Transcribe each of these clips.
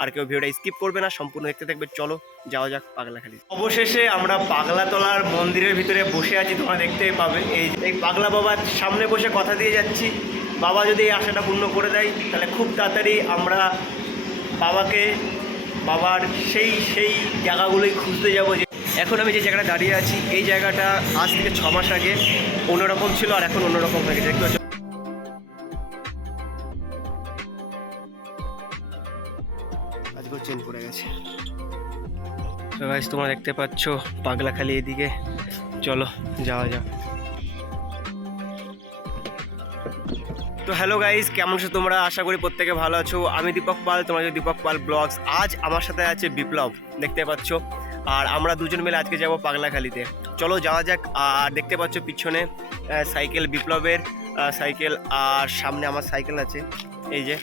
আর কেউ ভিডিওটা স্কিপ করবে না, সম্পূর্ণ দেখতে থাকবে, চলো যাওয়া যাক পাগলাখালি অবশেষে আমরা পাগলাতলার মন্দিরের ভিতরে বসে আছি, তোমরা দেখতেই পাবে। এই এই পাগলা বাবার সামনে বসে কথা দিয়ে যাচ্ছি। বাবা যদি এই আশাটা পূর্ণ করে দেয়, তাহলে খুব তাড়াতাড়ি আমরা বাবাকে, বাবার সেই সেই জায়গাগুলোই খুঁজতে যাব যে এখন আমি যে জায়গাটা দাঁড়িয়ে আছি, এই জায়গাটা আজ থেকে ছ মাস আগে অন্যরকম ছিল আর এখন অন্যরকম হয়ে গেছে। দেখতে চেঞ্জ করে গেছে। তো তোমরা দেখতে পাচ্ছ পাগলাখালি এদিকে। চলো, যাওয়া যাক। তো হ্যালো গাইজ কেমন আছো তোমরা? আশা করি প্রত্যেকে ভালো আছো। আমি দীপক পাল, তোমরা যে দীপক পাল ব্লগস আজ আমার সাথে আছে বিপ্লব, দেখতে পাচ্ছ। আর আমরা দুজন মিলে আজকে যাব পাগলাখালিতে। চলো, যাওয়া যাক। আর দেখতে পাচ্ছ পিছনে সাইকেল বিপ্লবের সাইকেল। আর সামনে আমার সাইকেল আছে। এই যে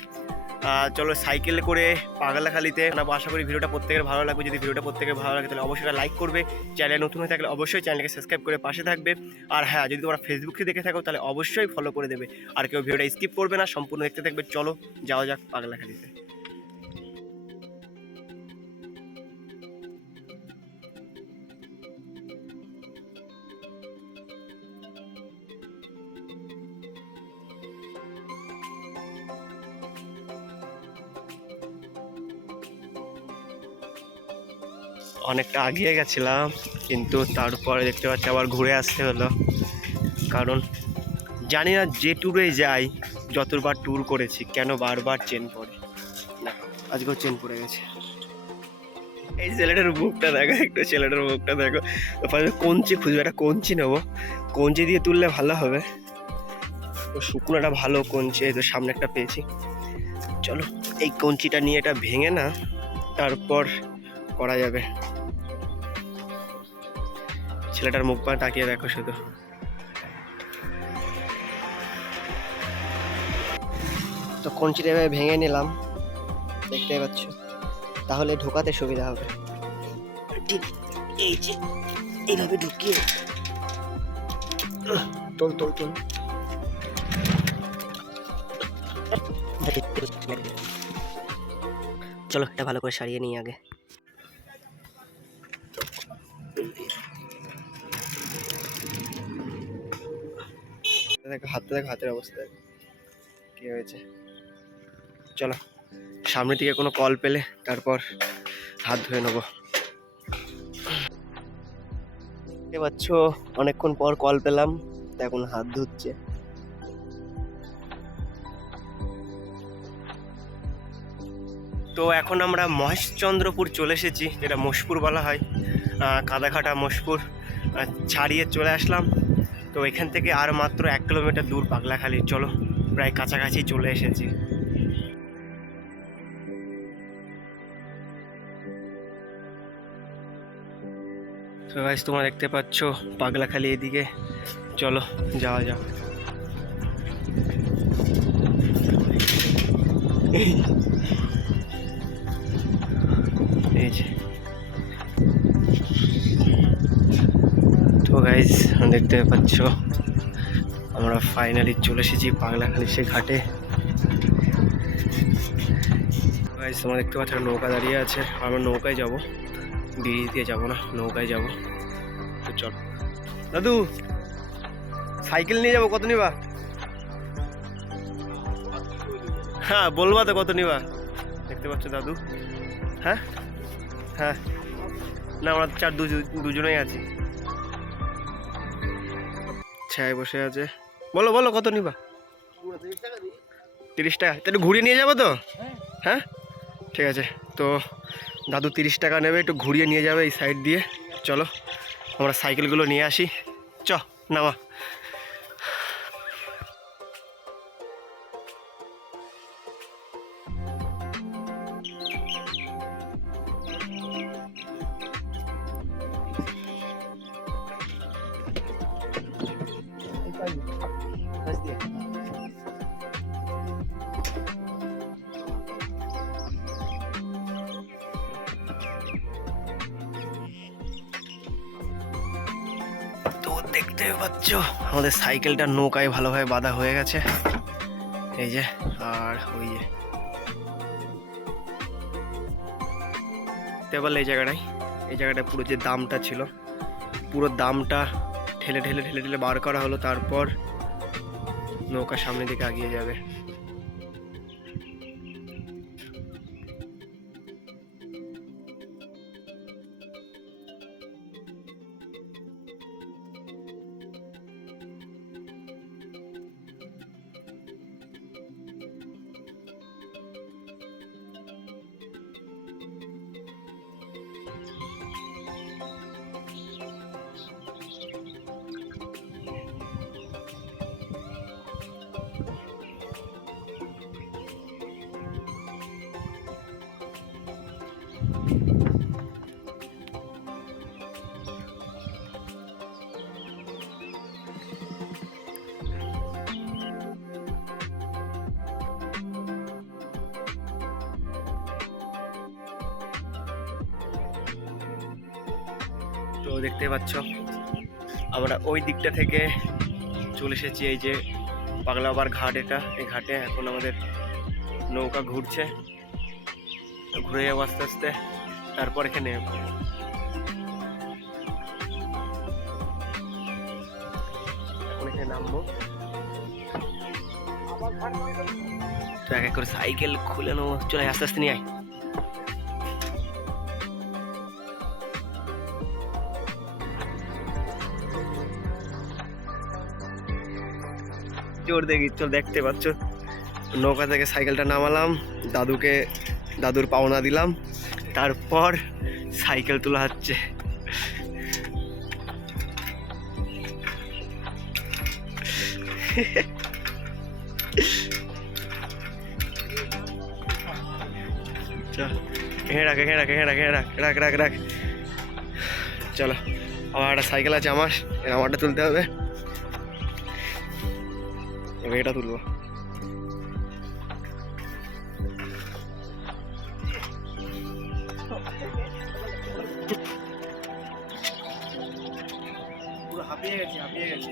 চলো সাইকেল করে পাগলাখালিতে। না, আশা করি ভিডিওটা প্রত্যেকের ভালো লাগবে। যদি ভিডিওটা প্রত্যেকের ভালো লাগে, তাহলে অবশ্যই লাইক করবে। চ্যানেল নতুন হয়ে থাকলে অবশ্যই চ্যানেলকে সাবস্ক্রাইব করে পাশে থাকবে। আর হ্যাঁ যদি তোমরা ফেসবুকে দেখে থাকো, তাহলে অবশ্যই ফলো করে দেবে। আর কেউ ভিডিওটা স্কিপ করবে না, সম্পূর্ণ দেখতে থাকবে। চলো, যাওয়া যাক পাগলাখালিতে। অনেকটা আগিয়ে গেছিলাম, কিন্তু তারপরে দেখতে পাচ্ছি আবার ঘুরে আসতে হলো। কারণ জানি না যে ট্যুরে যাই, যতবার ট্যুর করেছি, কেন বারবার চেন পড়ে। না, আজকেও চেন পড়ে গেছে। এই ছেলেটার মুখটা দেখো, একটু ছেলেটার মুখটা দেখো। তারপরে কঞ্চি খুঁজবে, একটা কঞ্চি নেব। কঞ্চি দিয়ে তুললে ভালো হবে। তো শুকনোটা ভালো কঞ্চি, এই তো সামনে একটা পেয়েছি। চলো, এই কঞ্চিটা নিয়ে এটা ভেঙে না, তারপর করা যাবে। ছেলেটার মুখ পা তাকিয়ে দেখো শুধু। তো কঞ্চিটা এভাবে ভেঙে নিলাম? দেখতে পাচ্ছ। তাহলে ঢোকাতে সুবিধা হবে। ঠিক এই যে এইভাবে ঢুকিয়ে। তোল তোল তোল। চলো এটা ভালো করে সারিয়ে নিই আগে। দেখো হাতটা দেখো হাতের অবস্থা দেখো। কি হয়েছে? চলো সামনে থেকে কোনো কল পেলে তারপর হাত ধুয়ে নেব। দেখতে পাচ্ছ অনেকক্ষণ পর কল পেলাম তা এখন হাত ধুচ্ছে। তো এখন আমরা মহেশচন্দ্রপুর চলে এসেছি যেটা মশপুর বলা হয় আহ, কাদাখাটা মশপুর ছাড়িয়ে চলে আসলাম। তো এখান থেকে আর মাত্র এক কিলোমিটার দূর পাগলাখালি চলো, প্রায় কাছাকাছি চলে এসেছি। তো গাইজ তোমরা দেখতে পাচ্ছ পাগলাখালি এদিকে। চলো, যাওয়া যাক। তো গাইজ দেখতে পাচ্ছ, আমরা ফাইনালি চলে এসেছি পাগলাখালি সে ঘাটে। গাইজ তোমরা দেখতে পাচ্ছ নৌকা দাঁড়িয়ে আছে। আমরা নৌকায় যাব। বিড়ি দিয়ে যাব না, নৌকায় যাব। তো চল। দাদু, সাইকেল নিয়ে যাব, কত নিবা? হ্যাঁ বলবা তো কত নিবা? দেখতে পাচ্ছ দাদু। হ্যাঁ? হ্যাঁ। না, আমরা চার দুজ- দুজনেই আছি। ছায় বসে আছে। বলো বলো, কত নিবা? তিরিশ টাকা। তাহলে ঘুরিয়ে নিয়ে যাব তো? হ্যাঁ? ঠিক আছে। তো দাদু তিরিশ টাকা নেবে, একটু ঘুরিয়ে নিয়ে যাবে এই সাইড দিয়ে। চলো, আমরা সাইকেলগুলো নিয়ে আসি। চ, নামা। দেখতে পাচ্ছ? আমাদের সাইকেলটা নৌকায় ভালোভাবে বাঁধা হয়ে গেছে। এই যে, আর ওই যে। পারলে এই জায়গাটায়? এই জায়গাটা পুরো যে দামটা ছিল, পুরো দামটা ঠেলে ঠেলে ঠেলে ঠেলে বার করা হলো, তারপর নৌকা সামনের দিকে আগিয়ে যাবে। তো দেখতে পাচ্ছ। আমরা ওই দিকটা থেকে চলে এসেছি, এই যে পাগলাবার ঘাট এটা। এই ঘাটে এখন আমাদের নৌকা ঘুরছে। ঘুরে যাব আস্তে আস্তে। তারপর এখানে এখন নামবো। এক এক করে সাইকেল খুলে নেব। চলে আস্তে আস্তে নিয়ে আয়। জোর দেখি চল দেখতে পাচ্ছ। নৌকা থেকে সাইকেলটা নামালাম, দাদুকে, দাদুর পাওনা দিলাম। তারপর সাইকেল তোলা হচ্ছে। রাখ রাখ রাখ রাখ। চলো, আমার একটা সাইকেল আছে আমার, আমারটা তুলতে হবে। এবার এটা তুলবো হাঁপিয়ে গেছি হাঁপিয়ে গেছি।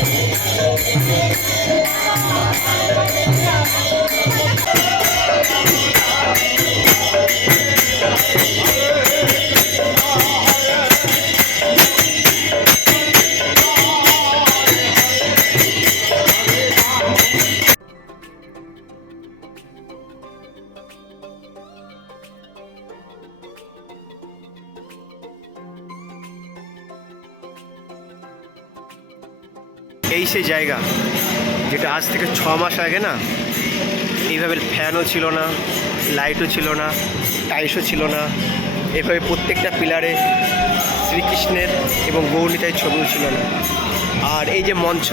Thank you. এই সেই জায়গা, যেটা আজ থেকে ছ মাস আগে না, এইভাবে ফ্যানও ছিল না লাইটও ছিল না টাইলসও ছিল না, এভাবে প্রত্যেকটা পিলারে শ্রীকৃষ্ণের এবং গৌরীতায় ছবিও ছিল না। আর এই যে মঞ্চ,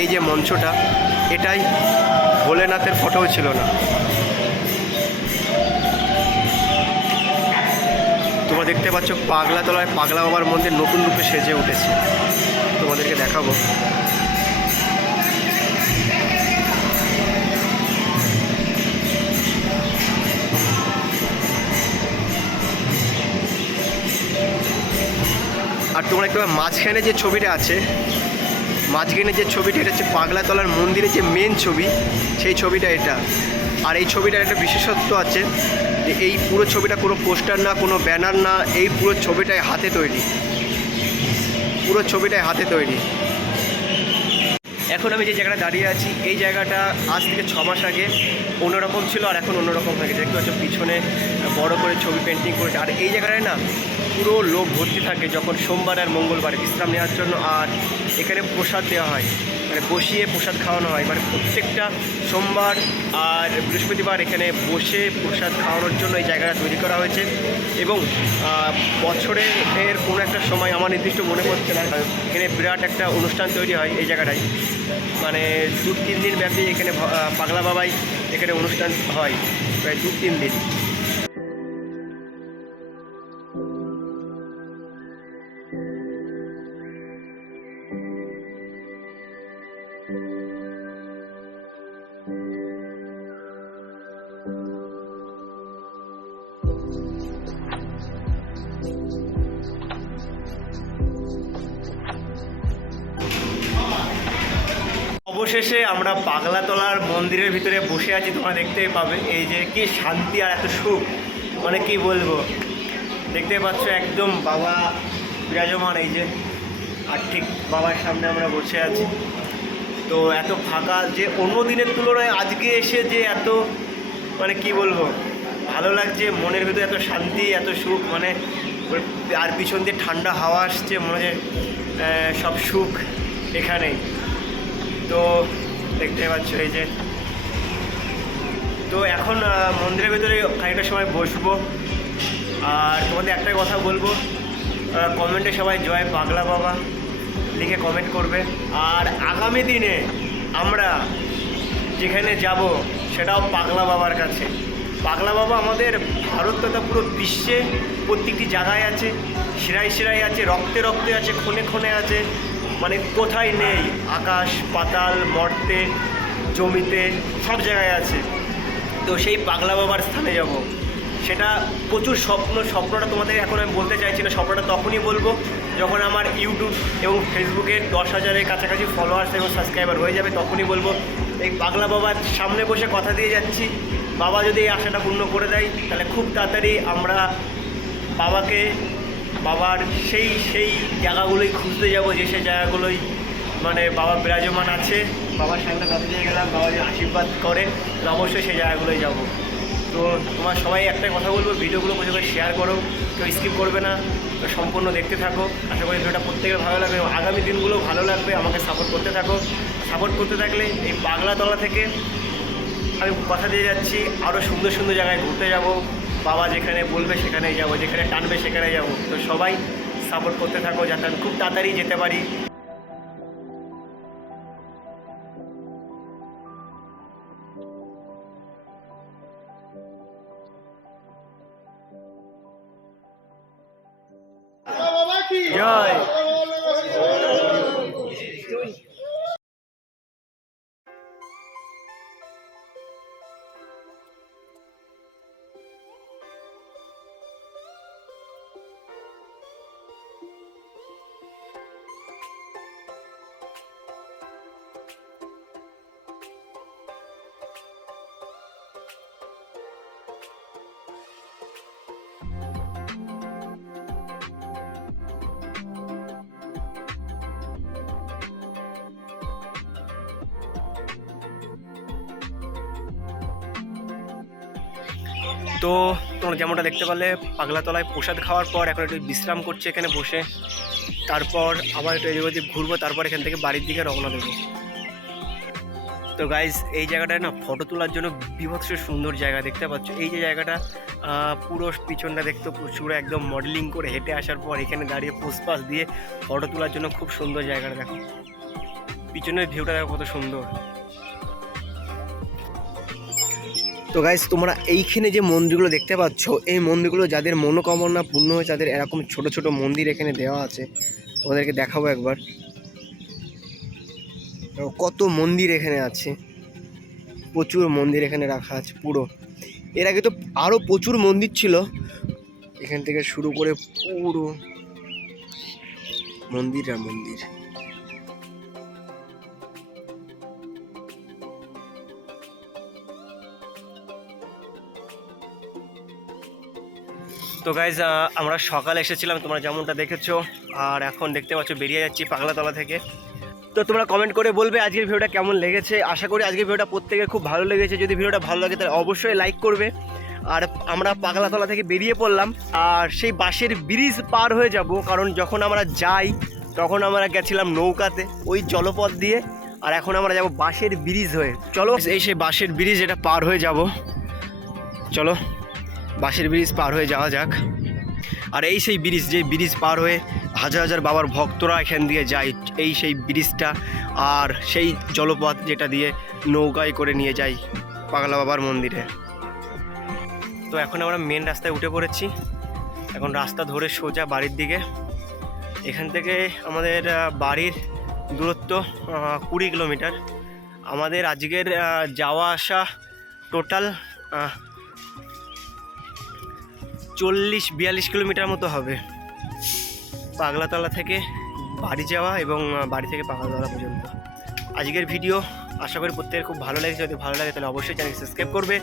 এই যে মঞ্চটা, এটাই ভোলেনাথের ফটোও ছিল না। তোমরা দেখতে পাচ্ছ পাগলা তলায় পাগলা বাবার মন্দির নতুন রূপে সেজে উঠেছে। তোমাদেরকে দেখাবো। একটু মাঝখানে যে ছবিটা আছে, মাঝখানে যে ছবিটা, এটা হচ্ছে পাগলাতলার মন্দিরের যে মেন ছবি, সেই ছবিটা এটা। আর এই ছবিটার একটা বিশেষত্ব আছে যে এই পুরো ছবিটা কোনো পোস্টার না, কোনো ব্যানার না, এই পুরো ছবিটাই হাতে তৈরি। পুরো ছবিটাই হাতে তৈরি। এখন আমি যে জায়গাটা দাঁড়িয়ে আছি, এই জায়গাটা আজ থেকে ছ মাস আগে অন্যরকম ছিল আর এখন অন্যরকম হয়ে গেছে। দেখতে পাচ্ছ পিছনে বড় করে ছবি পেন্টিং করেছে। আর এই জায়গাটায় না পুরো লোক ভর্তি থাকে যখন সোমবার আর মঙ্গলবার বিশ্রাম নেওয়ার জন্য। আর এখানে প্রসাদ দেওয়া হয়। মানে বসিয়ে প্রসাদ খাওয়ানো হয়। মানে প্রত্যেকটা সোমবার আর বৃহস্পতিবার এখানে বসে প্রসাদ খাওয়ানোর জন্য এই জায়গাটা তৈরি করা হয়েছে। এবং আহ, বছরের এর কোনো একটা সময় আমার নির্দিষ্ট মনে পড়ছে না। এখানে বিরাট একটা অনুষ্ঠান তৈরি হয় এই জায়গাটায়। মানে দু তিন দিন ব্যাপী এখানে পাগলা বাবাই এখানে অনুষ্ঠান হয়। প্রায় দু তিন দিন। অবশেষে আমরা পাগলাতলার মন্দিরের ভিতরে বসে আছি, তোমরা দেখতেই পাবে। এই যে কি শান্তি আর এত সুখ। মানে কি বলব? দেখতে পাচ্ছ একদম বাবা বিরাজমান এই যে। আর ঠিক বাবার সামনে আমরা বসে আছি। তো এত ফাঁকা যে অন্য দিনের তুলনায় আজকে এসে যে এত মানে কি বলব? ভালো লাগছে, মনের ভিতরে এত শান্তি, এত সুখ মানে আর পিছন দিয়ে ঠান্ডা হাওয়া আসছে, মনে হয় সব সুখ এখানেই। তো দেখতে পাচ্ছ এই যে। তো এখন মন্দিরের ভেতরে খানিকটা সময় বসবো। আর তোমাদের একটাই কথা বলব কমেন্টে সবাই জয় পাগলা বাবা লিখে কমেন্ট করবে। আর আগামী দিনে আমরা যেখানে যাব, সেটাও পাগলা বাবার কাছে। পাগলা বাবা আমাদের ভারত তথা পুরো বিশ্বে প্রত্যেকটি জায়গায় আছে, শিরায় শিরায় আছে, রক্তে রক্তে আছে খুনে খুনে আছে। মানে কোথায় নেই? আকাশ, পাতাল, মর্তে, জমিতে, সব জায়গায় আছে। তো সেই পাগলা বাবার স্থানে যাব। সেটা প্রচুর স্বপ্ন, স্বপ্নটা তোমাদের এখন আমি বলতে চাইছি না, স্বপ্নটা তখনই বলব যখন আমার ইউটিউব এবং ফেসবুকে দশ হাজারের কাছাকাছি ফলোয়ার্স এবং সাবস্ক্রাইবার হয়ে যাবে, তখনই বলব, এই পাগলা বাবার সামনে বসে কথা দিয়ে যাচ্ছি। বাবা যদি এই আশাটা পূর্ণ করে দেয়, তাহলে খুব তাড়াতাড়ি আমরা বাবাকে বাবার সেই সেই জায়গাগুলোই খুঁজতে যাব, যে সেই জায়গাগুলোই মানে বাবা বিরাজমান আছে। বাবার সামনে কথা দিয়ে গেলাম, বাবা যে আশীর্বাদ করে অবশ্যই সেই জায়গাগুলোই যাব। তো তোমার সবাই একটাই কথা বলব, ভিডিওগুলো বসে করে শেয়ার করো, কেউ স্কিপ করবে না সম্পূর্ণ দেখতে থাকো। আশা করি ভিডিওটা প্রত্যেকের ভালো লাগবে আগামী দিনগুলো ভালো লাগবে, আমাকে সাপোর্ট করতে থাকো। সাপোর্ট করতে থাকলে এই পাগলাতলা থেকে আমি কথা দিয়ে যাচ্ছি আরও সুন্দর সুন্দর জায়গায় ঘুরতে যাব। বাবা যেখানে বলবে সেখানে যাব, যেখানে টানবে সেখানে যাব। তো সবাই সাপোর্ট করতে থাকো, যাতে আমি খুব তাড়াতাড়ি যেতে পারি। তো তোমরা যেমনটা দেখতে পারলে পাগলাতলায় প্রসাদ খাওয়ার পর এখন একটু বিশ্রাম করছে এখানে বসে। তারপর আবার একটু এদিক ওদিক ঘুরবো, তারপর এখান থেকে বাড়ির দিকে রওনা দেবো। তো গাইজ এই জায়গাটায় না ফটো তোলার জন্য বিভৎস সুন্দর জায়গা দেখতে পাচ্ছ। এই যে জায়গাটা পুরো পিছনটা দেখতে প্রচুর, একদম মডেলিং করে হেঁটে আসার পর এখানে দাঁড়িয়ে পোস্টপাস দিয়ে ফটো তোলার জন্য খুব সুন্দর জায়গাটা দেখো। পিছনের ভিউটা দেখো কত সুন্দর। তো গাইজ তোমরা এইখানে যে মন্দিরগুলো দেখতে পাচ্ছ, এই মন্দিরগুলো যাদের মনোকামনা পূর্ণ হয়েছে, তাদের এরকম ছোট ছোট মন্দির এখানে দেওয়া আছে। তোমাদেরকে দেখাবো একবার। কত মন্দির এখানে আছে। প্রচুর মন্দির এখানে রাখা আছে পুরো। এর আগে তো আরও প্রচুর মন্দির ছিল। এখান থেকে শুরু করে পুরো মন্দির আর মন্দির। তো গাইজ আমরা সকালে এসেছিলাম, তোমরা যেমনটা দেখেছ। আর এখন দেখতে পাচ্ছ, বেরিয়ে যাচ্ছি পাগলাতলা থেকে। তো তোমরা কমেন্ট করে বলবে আজকের ভিডিওটা কেমন লেগেছে। আশা করি আজকের ভিডিওটা প্রত্যেকের খুব ভালো লেগেছে। যদি ভিডিওটা ভালো লাগে, তাহলে অবশ্যই লাইক করবে। আর আমরা পাগলাতলা থেকে বেরিয়ে পড়লাম। আর সেই বাঁশের ব্রিজ পার হয়ে যাব, কারণ যখন আমরা যাই, তখন আমরা গেছিলাম নৌকাতে, ওই জলপথ দিয়ে। আর এখন আমরা যাব বাঁশের ব্রিজ হয়ে। চলো, এই সেই বাঁশের ব্রিজ এটা পার হয়ে যাব। চলো। বাঁশের ব্রিজ পার হয়ে যাওয়া যাক। আর এই সেই ব্রিজ, যে ব্রিজ পার হয়ে হাজার হাজার বাবার ভক্তরা এখান দিয়ে যায়, এই সেই ব্রিজটা আর সেই জলপথ যেটা দিয়ে নৌকায় করে নিয়ে যাই পাগলা বাবার মন্দিরে। তো এখন আমরা মেন রাস্তায় উঠে পড়েছি। এখন রাস্তা ধরে সোজা বাড়ির দিকে। এখান থেকে আমাদের বাড়ির দূরত্ব কুড়ি কিলোমিটার। আমাদের আজকের যাওয়া আসা টোটাল চল্লিশ বিয়াল্লিশ কিলোমিটার মতো হবে। পাগলাতলা থেকে বাড়ি যাওয়া এবং বাড়ি থেকে পাগলাতলা পর্যন্ত। আজকের ভিডিও আশা করি প্রত্যেকের খুব ভালো লেগেছে। যদি ভালো লাগে তাহলে অবশ্যই চ্যানেল সাবস্ক্রাইব করবে।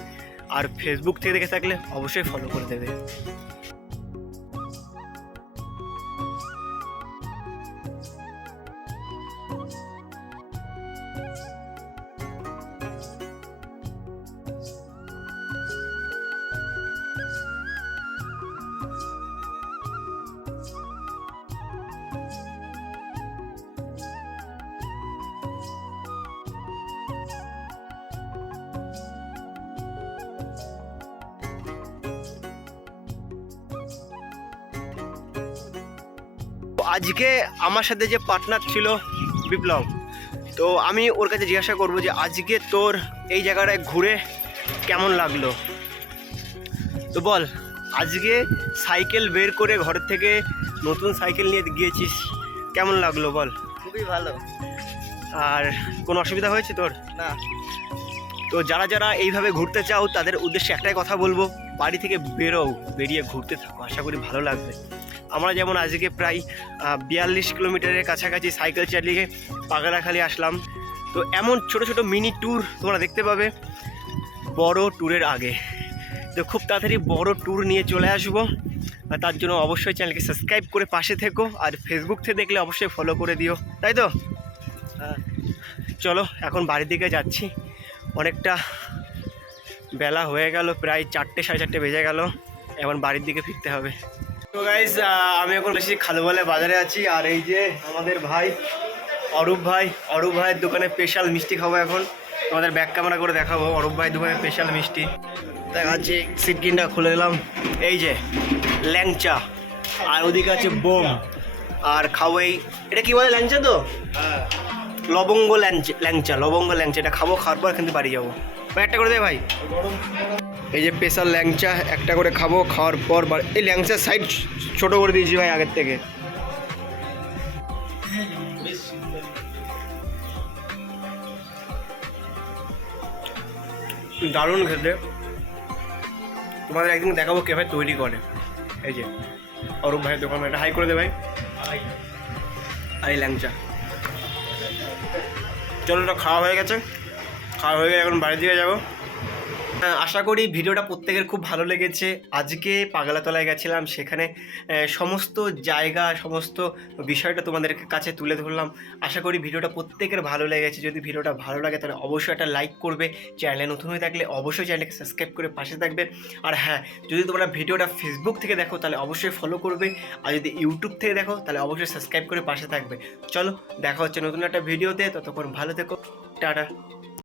আর ফেসবুক থেকে দেখে থাকলে অবশ্যই ফলো করে দেবে। আজকে আমার সাথে যে পার্টনার ছিল বিপ্লব তো আমি ওর কাছে জিজ্ঞাসা করব যে আজকে তোর এই জায়গাটায় ঘুরে কেমন লাগল? তো বল আজকে সাইকেল বের করে ঘর থেকে নতুন সাইকেল নিয়ে গিয়েছিস কেমন লাগল বল? খুবই ভালো। আর কোনো অসুবিধা হয়েছে তোর? না। তো যারা যারা এইভাবে ঘুরতে চাও তাদের উদ্দেশ্যে একটাই কথা বলব বাড়ি থেকে বেরো বেরিয়ে ঘুরতে থাকো আশা করি ভালো লাগবে। আমরা যেমন আজকে প্রায় বিয়াল্লিশ কিলোমিটারের কাছাকাছি সাইকেল চালিয়ে পাগলাখালি আসলাম। তো এমন ছোট ছোট মিনি ট্যুর তোমরা দেখতে পাবে বড় ট্যুরের আগে। তো খুব তাড়াতাড়ি বড় ট্যুর নিয়ে চলে আসব। তার জন্য অবশ্যই চ্যানেলকে সাবস্ক্রাইব করে পাশে থেকো আর ফেসবুক থেকে দেখলে অবশ্যই ফলো করে দিও। তাই তো? চলো, এখন বাড়ির দিকে যাচ্ছি। অনেকটা বেলা হয়ে গেল, প্রায় চারটে, সাড়ে চারটে বেজে গেল। এখন বাড়ির দিকে ফিরতে হবে। আমি এখন বেশি খালুবালে বাজারে আছি, আর এই যে আমাদের ভাই, অরূপ ভাই, অরূপ ভাইয়ের দোকানে স্পেশাল মিষ্টি খাব এখন। তোমাদের ব্যাক ক্যামেরা করে দেখাবো, অরূপ ভাইয়ের দোকানে স্পেশাল মিষ্টি। দেখাচ্ছি সিটকিনটা খুলে দিলাম এই যে, ল্যাংচা, আর ওদিকে আছে বোম। আর খাব এই, এটা কি বলে, ল্যাংচা তো? লবঙ্গ ল্যাংচা ল্যাংচা লবঙ্গ ল্যাংচা এটা খাব খাওয়ার পর কিন্তু বাড়ি যাব। ভাই একটা করে দে ভাই। এই যে স্পেশাল ল্যাংচা একটা করে খাব খাওয়ার পর এই ল্যাংচার সাইড ছোটো করে দিয়েছি ভাই আগের থেকে। দারুণ খেতে। তোমাদের একদিন দেখাবো কে ভাই তৈরি করে। এই যে অরূপ ভাইয়ের দোকান। এটা হাই করে দে ভাই। আর এই ল্যাংচা। চলো খাওয়া হয়ে গেছে। খাওয়া হয়ে গেলে এখন বাড়ির দিকে যাব। আশা করি ভিডিওটা প্রত্যেকের খুব ভালো লেগেছে। আজকে পাগলাতলায় গেছিলাম, সেখানে সমস্ত জায়গা, সমস্ত বিষয়টা তোমাদের কাছে তুলে ধরলাম। আশা করি ভিডিওটা প্রত্যেকের ভালো লেগেছে। যদি ভিডিওটা ভালো লাগে, তাহলে অবশ্যই একটা লাইক করবে। চ্যানেলে নতুন হয়ে থাকলে অবশ্যই চ্যানেলকে সাবস্ক্রাইব করে পাশে থাকবে। আর হ্যাঁ যদি তোমরা ভিডিওটা ফেসবুক থেকে দেখো, তাহলে অবশ্যই ফলো করবে। আর যদি ইউটিউব থেকে দেখো, তাহলে অবশ্যই সাবস্ক্রাইব করে পাশে থাকবে। চলো, দেখা হচ্ছে নতুন একটা ভিডিওতে। ততক্ষণ ভালো থেকো। টাটা।